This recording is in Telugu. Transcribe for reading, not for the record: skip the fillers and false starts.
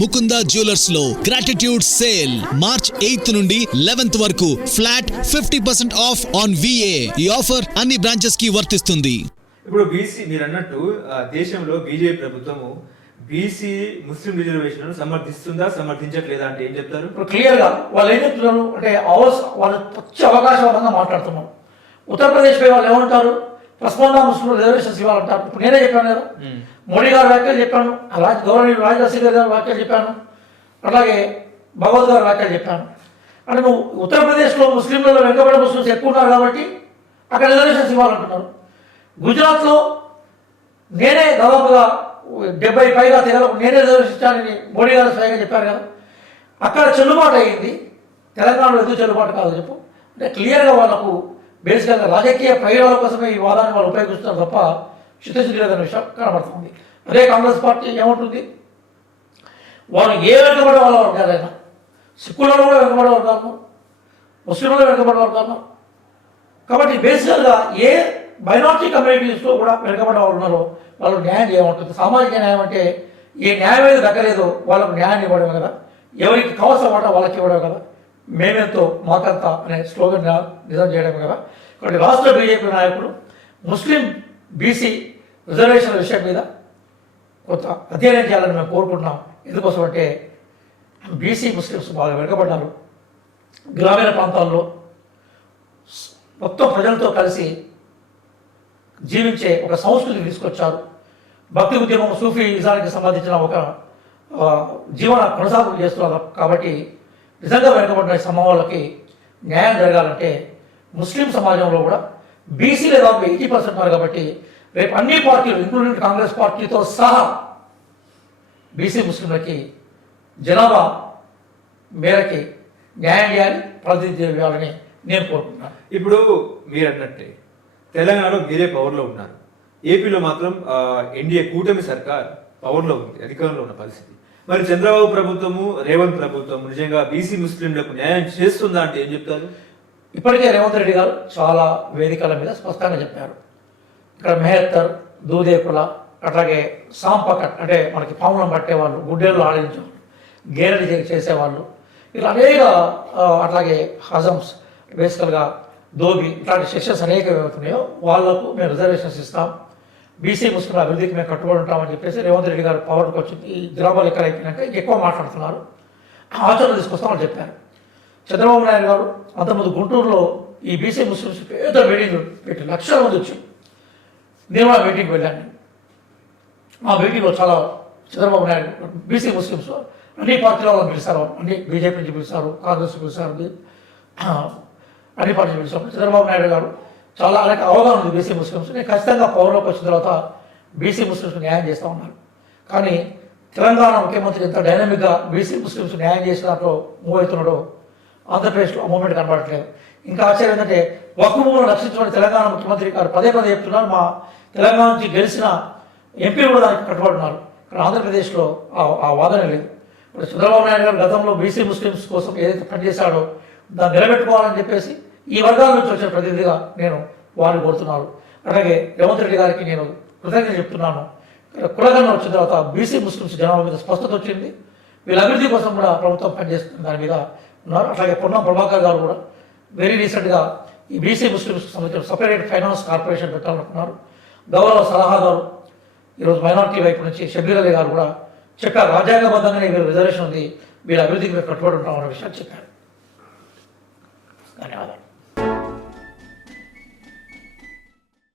ముకుందా జ్యువెలర్స్ లో గ్రాటిట్యూడ్ సేల్ మార్చ్ 8th నుండి 11th వరకు ఫ్లాట్ 50% ఆఫ్ ఆన్ VA. ఈ ఆఫర్ అన్ని బ్రాంచెస్ కి వర్తిస్తుంది. ఇప్పుడు బీసీ మీరు అన్నట్టు దేశంలో బీజేపీ ప్రభుత్వము బీసీ ముస్లిం రిజర్వేషన్ సమర్థిస్తుందా సమర్థించట్లేదా అంటే ఏం చెప్తారు? ఇప్పుడు క్లియర్ గా వాళ్ళు ఏం చెప్తున్నారు అంటే వాళ్ళు పచ్చి అవకాశవాదంగా మాట్లాడుతున్నారు. ఉత్తరప్రదేశ్ పై వాళ్ళు ఏమంటారు, ప్రస్పంద ముస్లిం రిజర్వేషన్స్ ఇవ్వాలంటారు. ఇప్పుడు నేనే చెప్పాను కదా, మోడీ గారు వ్యాఖ్యలు చెప్పాను, గవర్నర్ రాజశేఖర్ గారు వ్యాఖ్యలు చెప్పాను, అలాగే భగవత్ గారు వ్యాఖ్యలు చెప్పాను. అంటే నువ్వు ఉత్తరప్రదేశ్లో ముస్లింలలో వెనుకబడిన ముస్లిమ్స్ ఎక్కువ ఉన్నారు కాబట్టి అక్కడ రిజర్వేషన్స్ ఇవ్వాలంటున్నారు. గుజరాత్లో నేనే దాదాపుగా 70 పైగా తెగలకు నేనే రిజర్వేషన్ ఇచ్చానని మోడీ గారు స్వయంగా చెప్పారు కదా. అక్కడ చెల్లుబాటు అయ్యింది, తెలంగాణలో ఎందుకు చెల్లుబాటు కాదు చెప్పు. అంటే క్లియర్గా వాళ్ళకు బేసిక్గా రాజకీయ ప్రయోజనాల కోసమే ఈ వాదాన్ని వాళ్ళు ఉపయోగిస్తున్నారు తప్ప చిత్తశుద్ధి లేదనే విషయం కనబడుతుంది. అదే కాంగ్రెస్ పార్టీ ఏమంటుంది, వాళ్ళు ఏ వెనుకబడే వాళ్ళ వర్గాలైనా, సిక్కులలో కూడా వెనుకబడే వర్గాలను, ముస్లింలలో వెనుకబడే వర్గాలను, కాబట్టి బేసికల్గా ఏ మైనార్టీ కమ్యూనిటీస్లో కూడా వెనుకబడే వాళ్ళు ఉన్నారో వాళ్ళకు న్యాయం చేయమంటుంది. సామాజిక న్యాయం అంటే ఏ న్యాయం ఏది దక్కలేదో వాళ్ళకు న్యాయాన్ని ఇవ్వడమే కదా, ఎవరికి కావాల్సిన మాట వాళ్ళకి ఇవ్వడమే కదా, మేమెంతో మాకంతా అనే స్లోగన్ నిజం చేయడమే కదా. కాబట్టి రాష్ట్ర బీజేపీ నాయకులు ముస్లిం బీసీ రిజర్వేషన్ల విషయం మీద కొంత అధ్యయనం చేయాలని మేము కోరుకుంటున్నాం. ఎందుకోసం అంటే బీసీ ముస్లిమ్స్ బాగా వెనుకబడ్డారు. గ్రామీణ ప్రాంతాల్లో మొత్తం ప్రజలతో కలిసి జీవించే ఒక సంస్కృతి తీసుకొచ్చారు. భక్తి ఉద్యమం సూఫీజానికి సంబంధించిన ఒక జీవన కొనసాగులు చేస్తున్నారు. కాబట్టి నిజంగా వెనుకబడిన సమూహాలకి న్యాయం జరగాలంటే ముస్లిం సమాజంలో కూడా బీసీలే దాదాపు 80% ఉన్నారు. కాబట్టి రేపు అన్ని పార్టీలు ఇంక్లూడింగ్ కాంగ్రెస్ పార్టీతో సహా బీసీ ముస్లింలకి జనాభా మేరకి న్యాయం చేయాలి, ప్రాతినిధ్యం ఇవ్వాలని నేను కోరుకుంటున్నాను. ఇప్పుడు మీరు అన్నట్టే తెలంగాణలో మీరే పవర్లో ఉన్నారు, ఏపీలో మాత్రం ఎన్డీఏ కూటమి సర్కార్ పవర్లో ఉంది, అధికారంలో ఉన్న పరిస్థితి. మరి చంద్రబాబు ప్రభుత్వము రేవంత్ ప్రభుత్వం నిజంగా బీసీ ముస్లింలకు న్యాయం చేస్తుందా అంటే ఏం చెప్తారు? ఇప్పటికే రేవంత్ రెడ్డి గారు చాలా వేదికల మీద స్పష్టంగా చెప్పారు. ఇక్కడ మెహత్తర్, దూదేకుల, అట్లాగే సాంపకట్ అంటే మనకి పాములను పట్టేవాళ్ళు, గుడ్డేళ్ళు ఆడించేవాళ్ళు, గేరెలు చేసేవాళ్ళు, ఇలా అనేక అట్లాగే హజమ్స్ బేసికల్గా దోబి ఇట్లాంటి సెక్షన్స్ అనేక ఏమవుతున్నాయో వాళ్లకు మేము రిజర్వేషన్స్ ఇస్తాం, బీసీ ముస్లింల అభివృద్ధికి మేము కట్టుబడి ఉంటామని చెప్పేసి రేవంత్ రెడ్డి గారు పవర్కి వచ్చింది. ఈ జనాభా లెక్కలు అయిపోయినాక ఇంకెక్కువ మాట్లాడుతున్నారు, ఆచరణ తీసుకొస్తామని చెప్పారు. చంద్రబాబు నాయుడు గారు అంతకుముందు గుంటూరులో ఈ బీసీ ముస్లిమ్స్ పెద్ద మీటింగ్ పెట్టి లక్షల మంది వచ్చి నేను ఆ మీటింగ్కి వెళ్ళాను. ఆ మీటింగ్లో చాలా చంద్రబాబు నాయుడు బీసీ ముస్లిమ్స్ అన్ని పార్టీల వాళ్ళని పిలిచారు, అన్ని బీజేపీ నుంచి పిలిచారు, కాంగ్రెస్ పిలిచారు, అన్ని పార్టీలు పిలిచారు. చంద్రబాబు నాయుడు గారు చాలా అనేక అవగాహన ఉంది బీసీ ముస్లిమ్స్. నేను ఖచ్చితంగా పవర్లోకి వచ్చిన తర్వాత బీసీ ముస్లిమ్స్ న్యాయం చేస్తూ ఉన్నారు. కానీ తెలంగాణ ముఖ్యమంత్రి ఎంత డైనమిక్గా బీసీ ముస్లిమ్స్ న్యాయం చేసిన దాంట్లో మూవ్ అవుతున్నాడో ఆంధ్రప్రదేశ్లో ఆ మూమెంట్ కనబడట్లేదు. ఇంకా ఆశ్చర్యం ఏంటంటే వక్ఫ్ భూములను రక్షించమని తెలంగాణ ముఖ్యమంత్రి గారు పదే పదే చెప్తున్నారు. మా తెలంగాణ నుంచి గెలిచిన ఎంపీలు కూడా దానికి కట్టుబడుతున్నారు. ఇక్కడ ఆంధ్రప్రదేశ్లో ఆ వాదన లేదు. ఇప్పుడు చంద్రబాబు నాయుడు గారు గతంలో బీసీ ముస్లిమ్స్ కోసం ఏదైతే పనిచేశాడో దాన్ని నిలబెట్టుకోవాలని చెప్పేసి ఈ వర్గాల నుంచి వచ్చిన ప్రతినిధిగా నేను వారిని కోరుతున్నాను. అలాగే రేవంత్ రెడ్డి గారికి నేను కృతజ్ఞతలు చెప్తున్నాను. కులగన్న వచ్చిన తర్వాత బీసీ ముస్లిమ్స్ జనాభా మీద స్పష్టత వచ్చింది. వీళ్ళ అభివృద్ధి కోసం కూడా ప్రభుత్వం పనిచేస్తున్న దాని మీద ఉన్నారు. అట్లాగే పొన్నం ప్రభాకర్ గారు కూడా వెరీ రీసెంట్గా ఈ బీసీ ముస్లిమ్స్కి సంబంధించిన సపరేట్ ఫైనాన్స్ కార్పొరేషన్ పెట్టాలనుకున్నారు. గౌరవ సలహాదారు ఈరోజు మైనార్టీ వైపు నుంచి షబీర్ అలీ గారు కూడా చెప్పారు, రాజ్యాంగబద్ధంగానే వీళ్ళ రిజర్వేషన్ ఉంది, వీళ్ళ అభివృద్ధికి మేము కట్టుబడి ఉంటామన్న విషయాన్ని చెప్పారు. ధన్యవాదాలు.